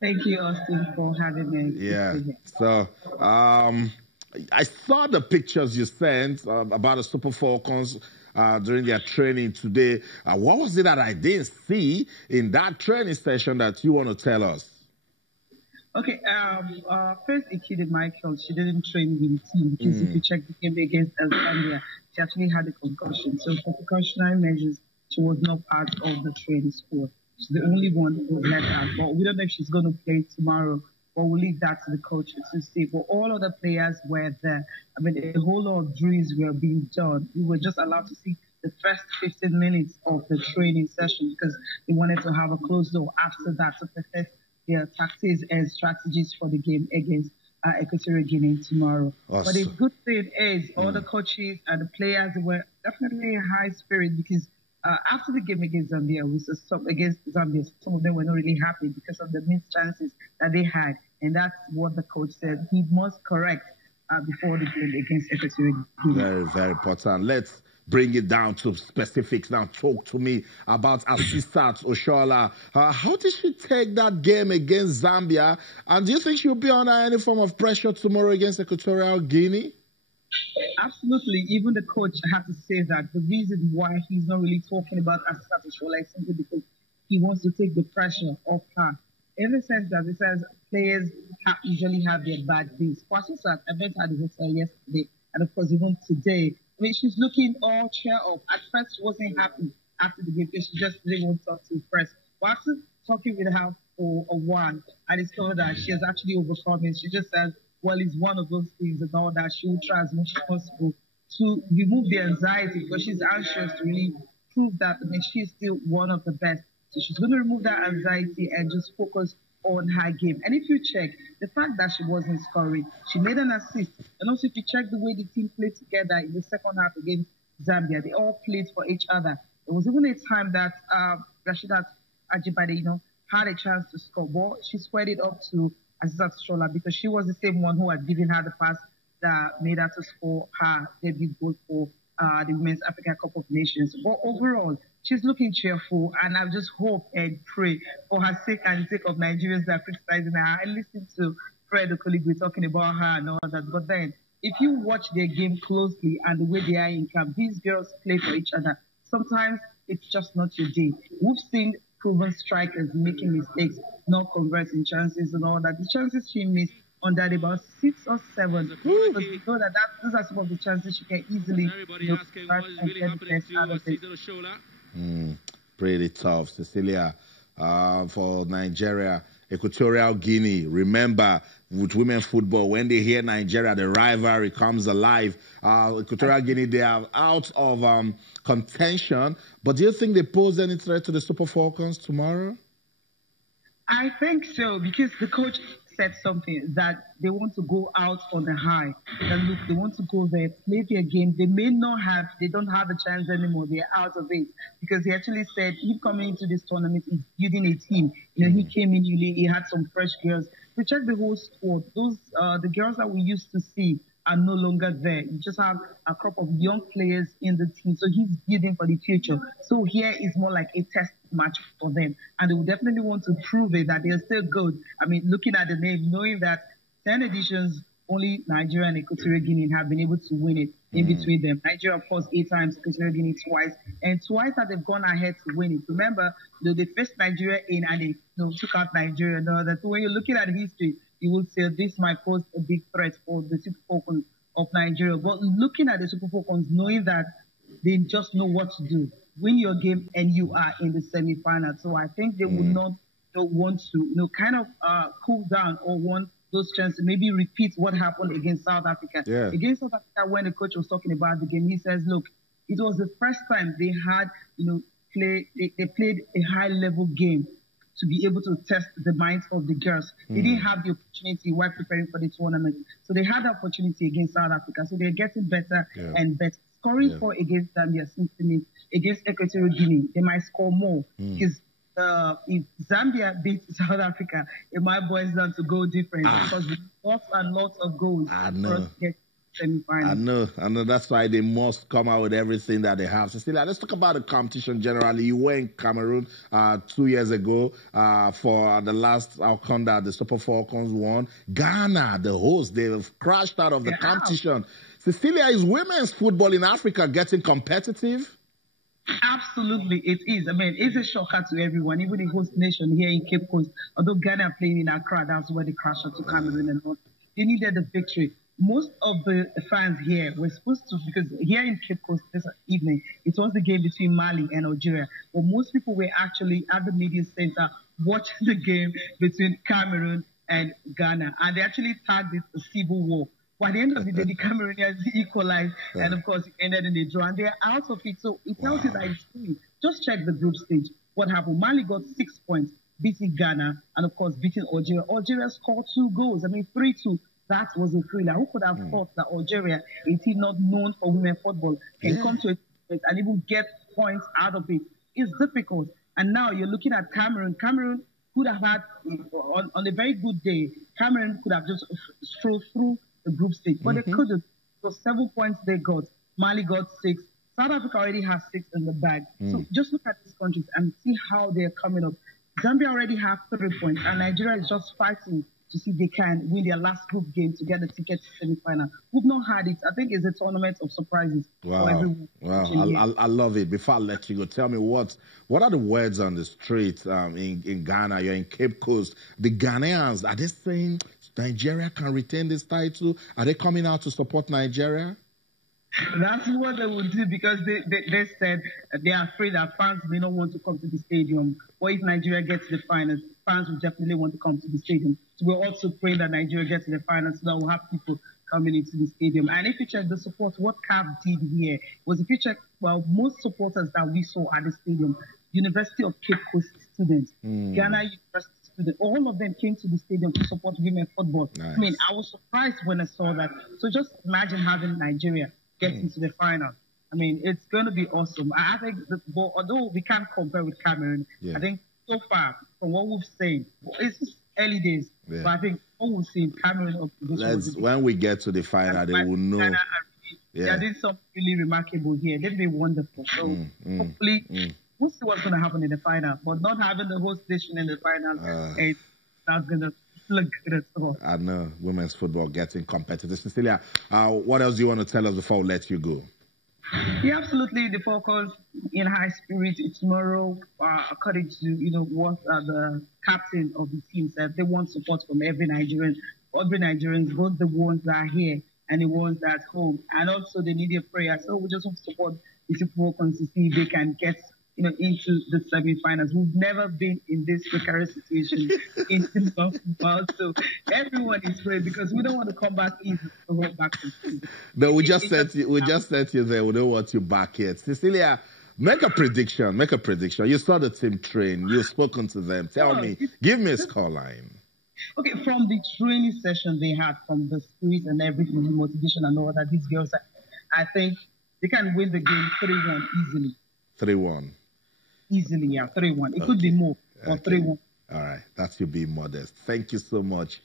Thank you, Austin, for having me. Yeah. So, I saw the pictures you sent about the Super Falcons during their training today. What was it that I didn't see in that training session that you want to tell us? Okay, first Ikede Michael, she didn't train with the team because if you check the game against Zambia, she actually had a concussion. So for precautionary measures, she was not part of the training squad. She's the only one who was left out. But we don't know if she's going to play tomorrow. But we'll leave that to the coach to see. But all other players were there. I mean, a whole lot of drills were being done. We were just allowed to see the first 15 minutes of the training session because they wanted to have a closed door after that to perfect their tactics and strategies for the game against Equatorial Guinea tomorrow. Awesome. But the good thing is all the coaches and the players were definitely in high spirit because after the game against Zambia, some of them were not really happy because of the missed chances that they had. And that's what the coach said. He must correct before the game against Equatorial Guinea. Very, very important. Let's bring it down to specifics now. Talk to me about Asisat Oshoala. How did she take that game against Zambia? And do you think she'll be under any form of pressure tomorrow against Equatorial Guinea? Absolutely. Even the coach had to say that. The reason why he's not really talking about Asisat Oshoala is simply because he wants to take the pressure off her. In the sense that he says players usually have their bad days. For Asisat, I met her at the hotel yesterday, and of course even today. I mean, she's looking all cheer up. At first, she wasn't happy after the game because she just didn't want to talk to the press. But after talking with her for a while, I discovered that she has actually overcome it. She just says, well, it's one of those things and all that. She will try as much as possible to remove the anxiety because she's anxious to really prove that she's still one of the best. So she's going to remove that anxiety and just focus on her game. And if you check, the fact that she wasn't scoring, she made an assist. And also if you check the way the team played together in the second half against Zambia, they all played for each other. There was even a time that Rashidat Ajibade, had a chance to score, but she squared it up to Asisat Oshoala because she was the same one who had given her the pass that made her to score her debut goal for the Women's Africa Cup of Nations. But overall, she's looking cheerful, and I just hope and pray for her sake and the sake of Nigerians that are criticizing her. I listened to Fred Okoligwe talking about her and all that, but then if you watch their game closely and the way they are in camp, these girls play for each other. Sometimes it's just not your day. We've seen proven strikers making mistakes, not converting chances and all that. The chances she missed on that about 6 or 7. Because you know that those are some of the chances she can easily Pretty tough, Cecilia. For Nigeria, Equatorial Guinea. Remember, with women's football, when they hear Nigeria, the rivalry comes alive. Equatorial Guinea, they are out of contention. But do you think they pose any threat to the Super Falcons tomorrow? I think so, because the coach said something that they want to go out on a high. That look, they want to go there, play their game. They don't have a chance anymore. They're out of it because he actually said him coming into this tournament is building a team. He came in, he had some fresh girls. We check the whole squad. Those the girls that we used to see are no longer there. You just have a crop of young players in the team. So he's building for the future. So here is more like a test match for them. And they will definitely want to prove it that they're still good. I mean, looking at the name, knowing that 10 editions, only Nigeria and Equatorial Guinea have been able to win it in between them. Nigeria, of course, 8 times, Equatorial Guinea twice. And twice that they've gone ahead to win it. Remember, they faced Nigeria in and they took out Nigeria. So when you're looking at history, you will say this might pose a big threat for the Super Falcons of Nigeria. But looking at the Super Falcons, knowing that they just know what to do, win your game and you are in the semi-final. So I think they would not want to, kind of cool down or want those chances, maybe repeat what happened against South Africa. Yeah. Against South Africa, when the coach was talking about the game, he says, look, it was the first time they had, they played a high-level game to be able to test the minds of the girls. They didn't have the opportunity while preparing for the tournament. So they had the opportunity against South Africa. So they're getting better and better. Scoring 4 against Zambia seems to me, against Equatorial Guinea, they might score more. Because if Zambia beats South Africa, it might boil down to goal difference because lots and lots of goals. I know. semi-final. I know. That's why they must come out with everything that they have. Cecilia, let's talk about the competition generally. You were in Cameroon 2 years ago for the last outcome that the Super Falcons won. Ghana, the host, they've crashed out of the competition. Cecilia, is women's football in Africa getting competitive? Absolutely, it is. I mean, it's a shocker to everyone, even the host nation here in Cape Coast. Although Ghana are playing in Accra, that's where they crashed out to Cameroon and all. They needed the victory. Most of the fans here were supposed to, because here in Cape Coast this evening, it was the game between Mali and Algeria. But most people were actually at the media center watching the game between Cameroon and Ghana. And they actually tagged it a civil war. By the end of the day, the Cameroonians equalized, and of course, it ended in a draw. And they're out of it, so it tells you that it's free. Just check the group stage. What happened? Mali got 6 points, beating Ghana, and of course, beating Algeria. Algeria scored 2 goals. I mean, 3-2. That was a thriller. Who could have thought that Algeria, a team not known for women football, can come to it and even get points out of it? It's difficult. And now you're looking at Cameroon. Cameroon could have had, on a very good day, Cameroon could have just strolled through the group stage, but they couldn't. So 7 points they got. Mali got 6. South Africa already has 6 in the bag. So just look at these countries and see how they're coming up. Zambia already have 3 points, and Nigeria is just fighting to see if they can win their last group game to get the ticket to semi-final. We've not had it. I think it's a tournament of surprises for everyone. Wow, I love it. Before I let you go, tell me what are the words on the street in Ghana? You're in Cape Coast. The Ghanaians, are they saying Nigeria can retain this title? Are they coming out to support Nigeria? That's what they will do, because they said they are afraid that fans may not want to come to the stadium. Or if Nigeria gets to the finals, fans will definitely want to come to the stadium. So we're also praying that Nigeria gets to the finals, so that we'll have people coming into the stadium. And if you check the support, what CAF did here was, if you check, well, most supporters that we saw at the stadium, University of Cape Coast students, Ghana University students, all of them came to the stadium to support women football. Nice. I mean, I was surprised when I saw that. So just imagine having Nigeria get into the final. I mean, it's going to be awesome. I think, although we can't compare with Cameroon, I think so far, from what we've seen, it's just early days. But I think what we've seen, Cameroon, when we get to the final, they will know. They did something really remarkable here. They've been wonderful. So hopefully, we'll see what's going to happen in the final. But not having the host nation in the final, it's not going to look good at all. I know women's football getting competitive. Cecilia, what else do you want to tell us before we let you go? Yeah, absolutely. The Falcons in high spirit tomorrow, according to what the captain of the team said. They want support from every Nigerian, both the ones that are here and the ones that are at home, and also they need a prayer. So we just want to support the Falcons to see if they can get into the semi-finals. We've never been in this precarious situation in football, so everyone is praying, because we don't want to come back easy to go back to school. No, we just said you there. We don't want you back yet. Cecilia, make a prediction. Make a prediction. You saw the team train. You've spoken to them. Tell me. Give me a scoreline. Okay, from the training session they had, from the spirit and everything, the motivation and all that, these girls, I think they can win the game 3-1 easily. 3-1. Easily, yeah, 3-1. It could be more, or 3-1. All right, that's you being modest. Thank you so much.